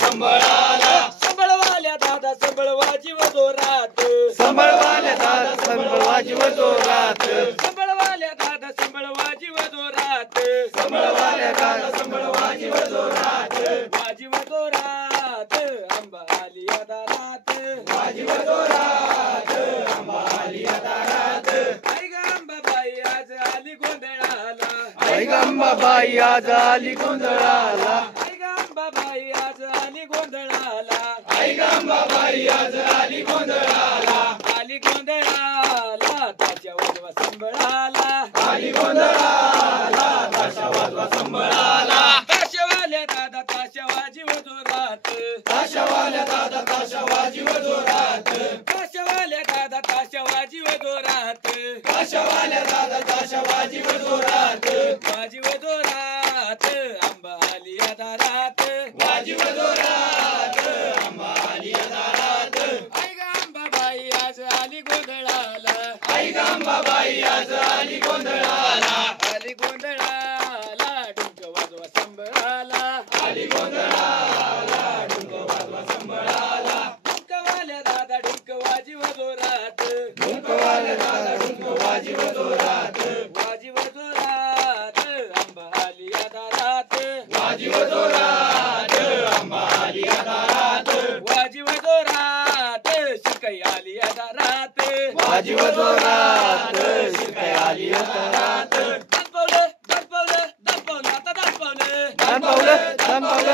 संबळाला संबळवाल्या दादा संबळ वाजीव जोरात संबळवाल्या दादा संबळ वाजीव जोरात संबळवाल्या दादा संबळ वाजीव जोरात संबळवाल्या दादा संबळ वाजीव जोरात वाजीव जोरात आंबा आली या दारात वाजीव जोरात आंबा आली या दारात आई ग अंबाबाई आज आली गोंधळाला आई गंबाबाई आज आली गोंधळाला आई ग अंबाबाई आज आली गोंधळाला आई गंबाबाई आज आली गोंधळाला आली गोंधळाला ताच्या वाजवा संबळाला आली गोंधळाला ताशा वाजवा संबळाला ताशेवाल्या दादा ताशा वाजीव जोरात ताशावाल्या दादा ताशा वाजीव जोरात ताशेवाल्या दादा ताशा वाजीव जोरात ताशावाल्या दादा ताशा वाजीव जोरात वाजीव जोरात आंबा आली या दारात वाजीव जोरात आंबा आली या दारात आई ग अंबाबाई आज आली गोंधळाला आई गंबाबाई आज आली गोंधळाला आली गोंधळाला डुंक वाजवा संबळाला आली गोंधळाला डुंक वाजवा संबळाला डुंकवाल्या दादा डुंक वाजीव जोरात डुंकवाल्या दादा डुंक वाजीव जोरात वाजीव जोरात आंबा आली या दारात वाजीव जोरात आंबा आली या दारात वाजीव जोरात शिकाई आली या दारात वाजीव जोरात शिकाय आली या दारात दान पावलं दान पावलं दान पावलं आता दान पावलं दान पावलं